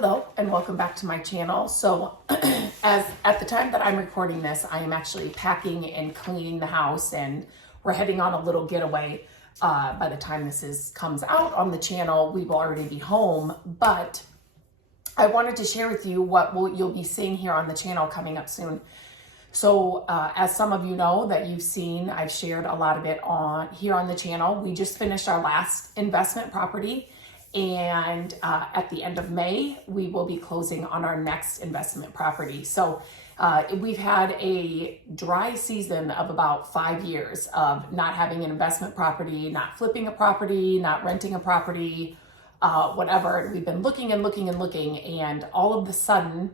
Hello and welcome back to my channel. So as at the time that I'm recording this, I am actually packing and cleaning the house, and we're heading on a little getaway. By the time this comes out on the channel, we will already be home, but I wanted to share with you what you'll be seeing here on the channel coming up soon. So as some of you know that you've seen, I've shared a lot of it here on the channel. We just finished our last investment property, and at the end of May, we will be closing on our next investment property. So we've had a dry season of about 5 years of not having an investment property, not flipping a property, not renting a property, whatever. We've been looking and looking and looking, and all of a sudden,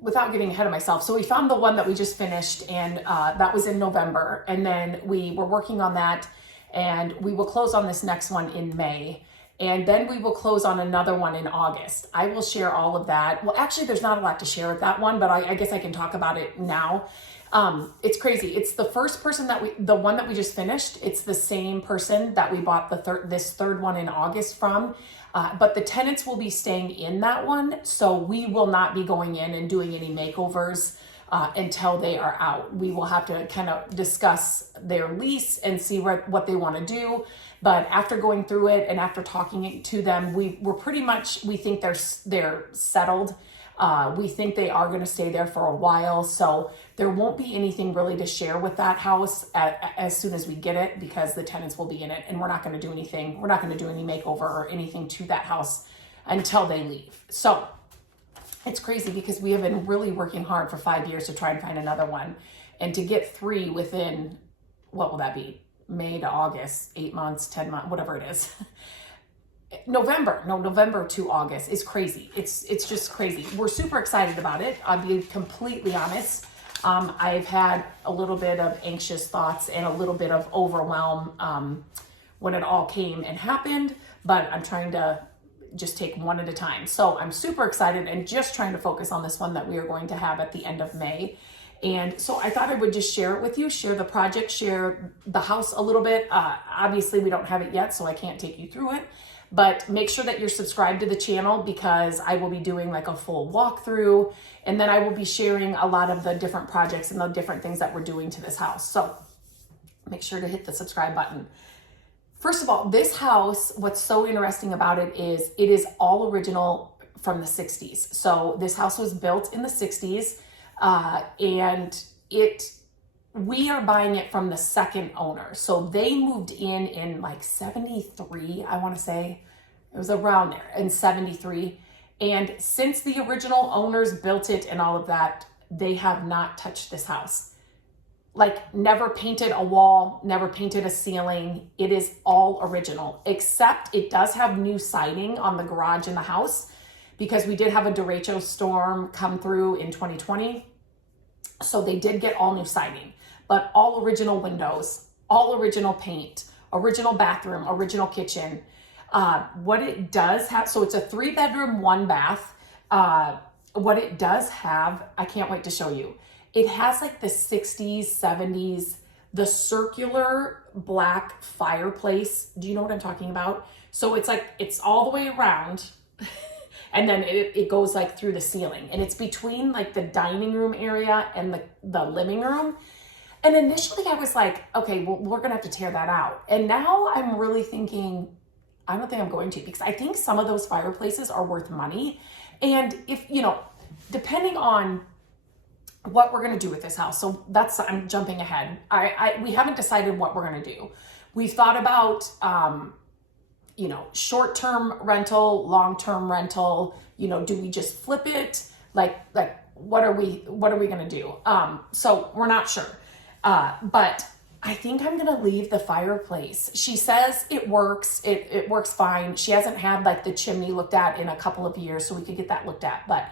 without getting ahead of myself, so we found the one that we just finished, and that was in November, and then we were working on that, and we will close on this next one in May, and then we will close on another one in August. I will share all of that. Well, actually, there's not a lot to share with that one, but I guess I can talk about it now. It's crazy. It's the first person the one that we just finished, it's the same person that we bought this third one in August from, but the tenants will be staying in that one, so we will not be going in and doing any makeovers until they are out. We will have to kind of discuss their lease and see what they want to do. But after going through it and after talking to them, we think they're settled. We think they are going to stay there for a while. So there won't be anything really to share with that house as soon as we get it, because the tenants will be in it, and we're not going to do anything. We're not going to do any makeover or anything to that house until they leave. So it's crazy because we have been really working hard for 5 years to try and find another one, and to get 3 within, what will that be? May to August, 8 months, 10 months, whatever it is. November to August is crazy. It's just crazy. We're super excited about it. I'll be completely honest. I've had a little bit of anxious thoughts and a little bit of overwhelm when it all came and happened, but I'm trying to just take one at a time. So I'm super excited and just trying to focus on this one that we are going to have at the end of May. And so I thought I would just share it with you, share the project, share the house a little bit. Obviously we don't have it yet, so I can't take you through it, but make sure that you're subscribed to the channel, because I will be doing like a full walkthrough, and then I will be sharing a lot of the different projects and the different things that we're doing to this house. So make sure to hit the subscribe button. First of all, this house, what's so interesting about it is all original from the 60s. So this house was built in the 60s, and we are buying it from the second owner. So they moved in like 73, I want to say. It was around there, in 73. And since the original owners built it and all of that, they have not touched this house. Like, never painted a wall, never painted a ceiling. It is all original, except it does have new siding on the garage in the house, because we did have a derecho storm come through in 2020. So they did get all new siding, but all original windows, all original paint, original bathroom, original kitchen. What it does have, so it's a 3-bedroom, 1 bath. What it does have, I can't wait to show you. It has like the 60s, 70s, the circular black fireplace. Do you know what I'm talking about? So it's like, it's all the way around and then it goes like through the ceiling, and it's between like the dining room area and the living room. And initially I was like, okay, well, we're gonna have to tear that out. And now I'm really thinking, I don't think I'm going to, because I think some of those fireplaces are worth money. And if, depending on what we're going to do with this house. So I'm jumping ahead. We haven't decided what we're going to do. We've thought about, short-term rental, long-term rental, do we just flip it? Like what are we going to do? So we're not sure. But I think I'm going to leave the fireplace. She says it works. It works fine. She hasn't had like the chimney looked at in a couple of years, so we could get that looked at. But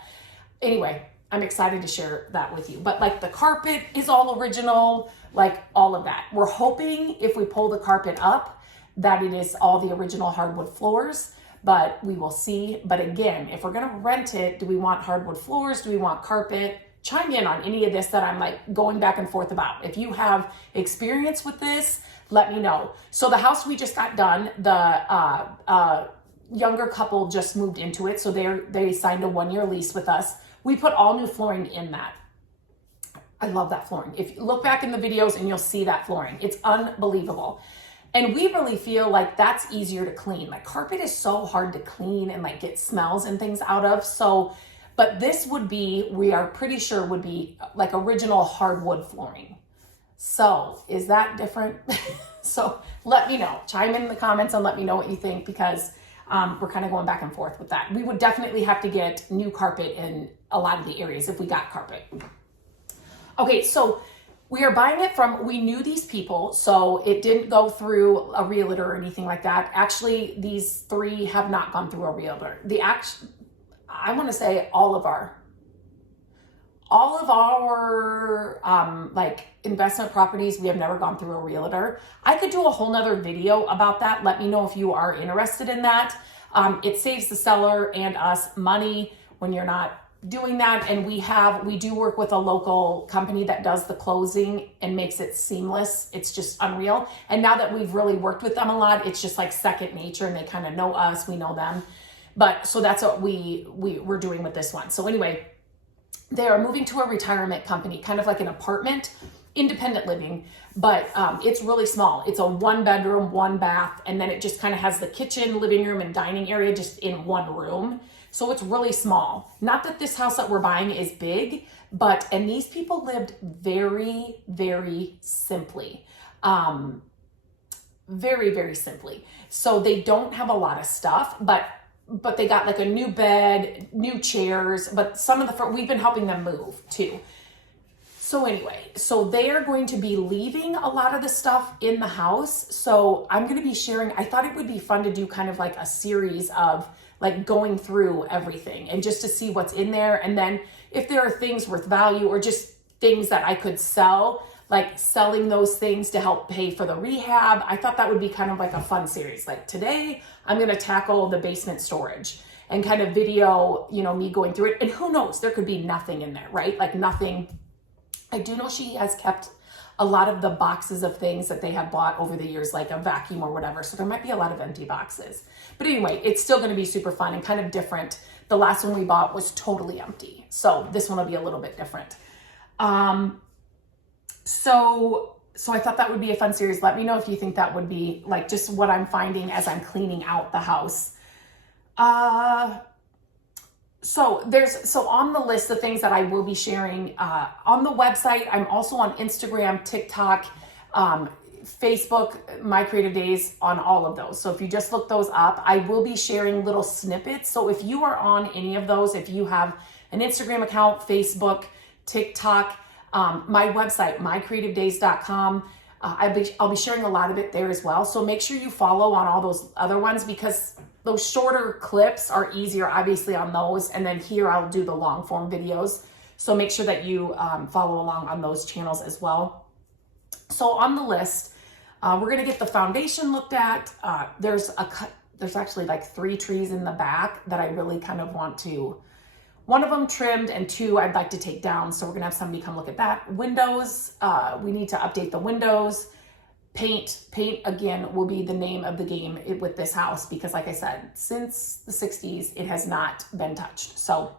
anyway, I'm excited to share that with you. But like the carpet is all original, like all of that. We're hoping if we pull the carpet up that it is all the original hardwood floors, but we will see. But again, if we're gonna rent it, do we want hardwood floors? Do we want carpet? Chime in on any of this that I'm like going back and forth about. If you have experience with this, let me know. So the house we just got done, the younger couple just moved into it. So they signed a 1-year lease with us. We put all new flooring in that. I love that flooring. If you look back in the videos and you'll see that flooring, it's unbelievable. And we really feel like that's easier to clean. Like carpet is so hard to clean and like get smells and things out of. So, but this would be, we are pretty sure would be like original hardwood flooring. So is that different? So let me know, chime in the comments and let me know what you think, because we're kind of going back and forth with that. We would definitely have to get new carpet in a lot of the areas if we got carpet. Okay, so we are buying it from, we knew these people, so it didn't go through a realtor or anything like that. Actually, these 3 have not gone through a realtor. I want to say all of our like investment properties, we have never gone through a realtor. I could do a whole nother video about that. Let me know if you are interested in that. It saves the seller and us money when you're not doing that. And we do work with a local company that does the closing and makes it seamless. It's just unreal. And now that we've really worked with them a lot, it's just like second nature, and they kind of know us, we know them. But so that's what we're doing with this one. So anyway, they are moving to a retirement company, kind of like an apartment, independent living, but it's really small. It's a 1-bedroom, 1-bath, and then it just kind of has the kitchen, living room, and dining area just in one room. So it's really small. Not that this house that we're buying is big, and these people lived very, very simply. Very, very simply. So they don't have a lot of stuff, but they got like a new bed, new chairs, but some of we've been helping them move too. So anyway, so they are going to be leaving a lot of the stuff in the house. So I'm going to be sharing, I thought it would be fun to do kind of like a series of like going through everything and just to see what's in there. And then if there are things worth value or just things that I could sell, like selling those things to help pay for the rehab. I thought that would be kind of like a fun series. Like today, I'm going to tackle the basement storage and kind of video, me going through it. And who knows, there could be nothing in there, right? Like nothing. I do know she has kept a lot of the boxes of things that they have bought over the years, like a vacuum or whatever. So there might be a lot of empty boxes. But anyway, it's still going to be super fun and kind of different. The last one we bought was totally empty. So this one will be a little bit different. So I thought that would be a fun series. Let me know if you think that would be like just what I'm finding as I'm cleaning out the house. So on the list of things that I will be sharing on the website, I'm also on Instagram, TikTok, Facebook, My Creative Days, on all of those. So if you just look those up, I will be sharing little snippets. So if you are on any of those, if you have an Instagram account, Facebook, TikTok, my website, mycreativedays.com, I'll be sharing a lot of it there as well. So make sure you follow on all those other ones, because those shorter clips are easier, obviously, on those. And then here I'll do the long form videos. So make sure that you follow along on those channels as well. So on the list, we're going to get the foundation looked at. There's actually like 3 trees in the back that I really kind of want to, one of them trimmed and 2 I'd like to take down. So we're going to have somebody come look at that. Windows, we need to update the windows. Paint again will be the name of the game with this house, because like I said, since the 60s, it has not been touched. So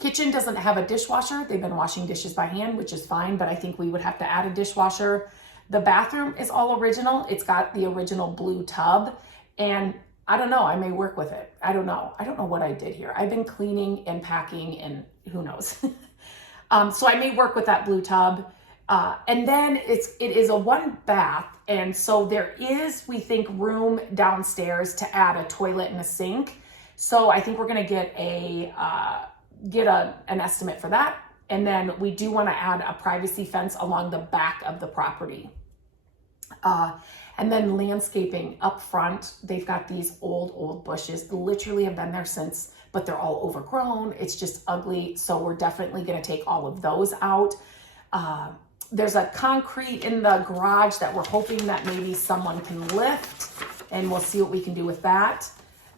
kitchen doesn't have a dishwasher. They've been washing dishes by hand, which is fine, but I think we would have to add a dishwasher. The bathroom is all original. It's got the original blue tub, and I don't know, I may work with it. I don't know what I did here. I've been cleaning and packing and who knows. So I may work with that blue tub. And then it is a 1-bath. And so there is, we think, room downstairs to add a toilet and a sink. So I think we're going to get an estimate for that. And then we do want to add a privacy fence along the back of the property. And then landscaping up front. They've got these old bushes, literally have been there since, but they're all overgrown. It's just ugly. So we're definitely going to take all of those out. There's a concrete in the garage that we're hoping that maybe someone can lift, and we'll see what we can do with that.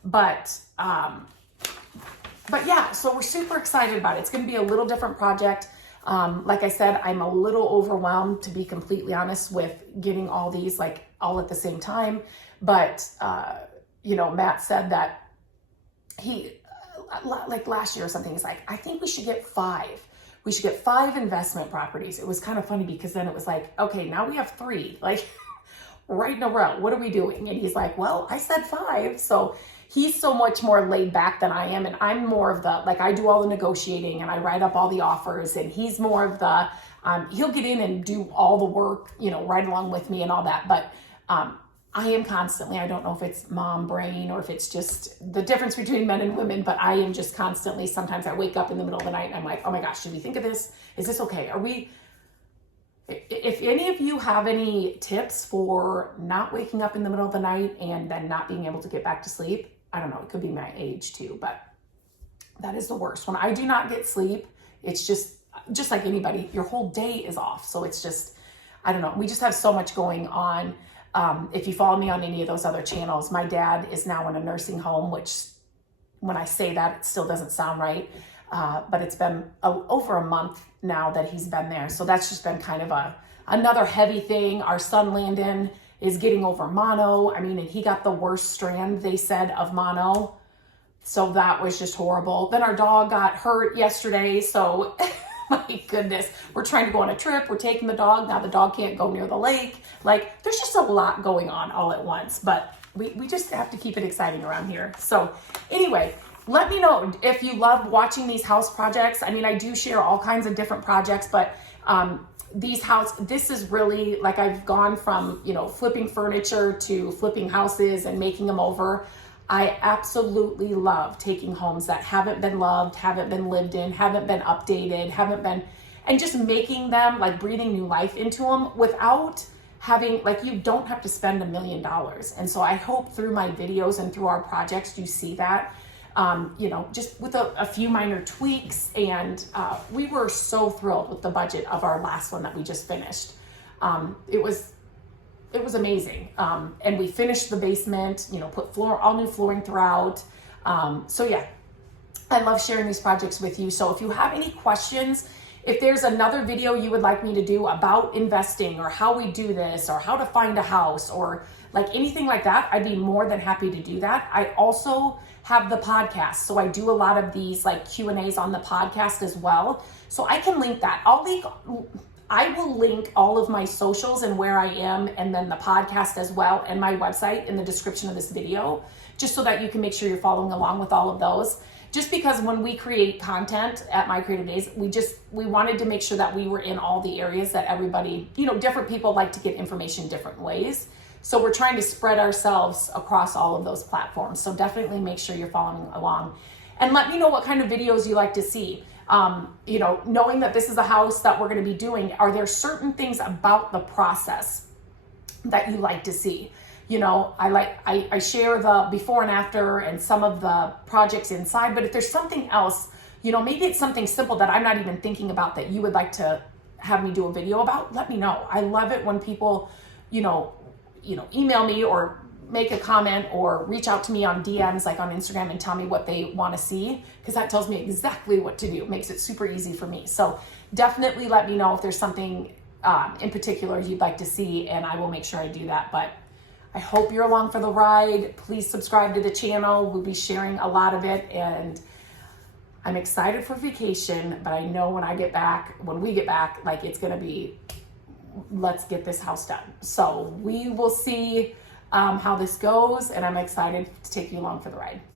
But yeah, so we're super excited about it. It's going to be a little different project. Like I said, I'm a little overwhelmed, to be completely honest, with getting all these like all at the same time. But Matt said that he, like last year or something, he's like, I think we should get 5. We should get 5 investment properties. It was kind of funny because then it was like, okay, now we have 3, like right in a row. What are we doing? And he's like, well, I said 5. So he's so much more laid back than I am. And I'm more of the, like, I do all the negotiating and I write up all the offers, and he's more of the, he'll get in and do all the work, right along with me and all that. But, I am constantly, I don't know if it's mom brain or if it's just the difference between men and women, but I am just constantly, sometimes I wake up in the middle of the night and I'm like, oh my gosh, should we think of this? Is this okay? If any of you have any tips for not waking up in the middle of the night and then not being able to get back to sleep, I don't know, it could be my age too, but that is the worst. When I do not get sleep, it's just like anybody, your whole day is off. So it's just, I don't know. We just have so much going on. If you follow me on any of those other channels, my dad is now in a nursing home, which when I say that, it still doesn't sound right. But it's been over a month now that he's been there. So that's just been kind of another heavy thing. Our son Landon is getting over mono. I mean, and he got the worst strand, they said, of mono. So that was just horrible. Then our dog got hurt yesterday. So my goodness, we're trying to go on a trip. We're taking the dog. Now the dog can't go near the lake. Like, there's just a lot going on all at once, but we just have to keep it exciting around here. So anyway, let me know if you love watching these house projects. I mean, I do share all kinds of different projects, but this is really, like, I've gone from, flipping furniture to flipping houses and making them over. I absolutely love taking homes that haven't been loved, haven't been lived in, haven't been updated, and just making them, like, breathing new life into them without having, like, you don't have to spend $1 million. And so I hope through my videos and through our projects, you see that, just with a few minor tweaks. And we were so thrilled with the budget of our last one that we just finished. It was amazing. And we finished the basement, put all new flooring throughout. So yeah, I love sharing these projects with you. So if you have any questions, if there's another video you would like me to do about investing or how we do this or how to find a house or like anything like that, I'd be more than happy to do that. I also have the podcast. So I do a lot of these like Q&As on the podcast as well. So I can link that. I will link all of my socials and where I am, and then the podcast as well, and my website in the description of this video, just so that you can make sure you're following along with all of those. Just because when we create content at My Creative Days, we wanted to make sure that we were in all the areas that everybody, different people like to get information different ways. So we're trying to spread ourselves across all of those platforms. So definitely make sure you're following along. And let me know what kind of videos you like to see. Knowing that this is a house that we're going to be doing, are certain things about the process that you like to see? I share the before and after and some of the projects inside, but if there's something else, maybe it's something simple that I'm not even thinking about that you would like to have me do a video about, let me know. I love it when people, email me or make a comment or reach out to me on DMs, like on Instagram, and tell me what they want to see, because that tells me exactly what to do. It makes it super easy for me. So definitely let me know if there's something in particular you'd like to see, and I will make sure I do that. But I hope you're along for the ride. Please subscribe to the channel. We'll be sharing a lot of it, and I'm excited for vacation, but I know when we get back, like, it's going to be, let's get this house done. So we will see how this goes, and I'm excited to take you along for the ride.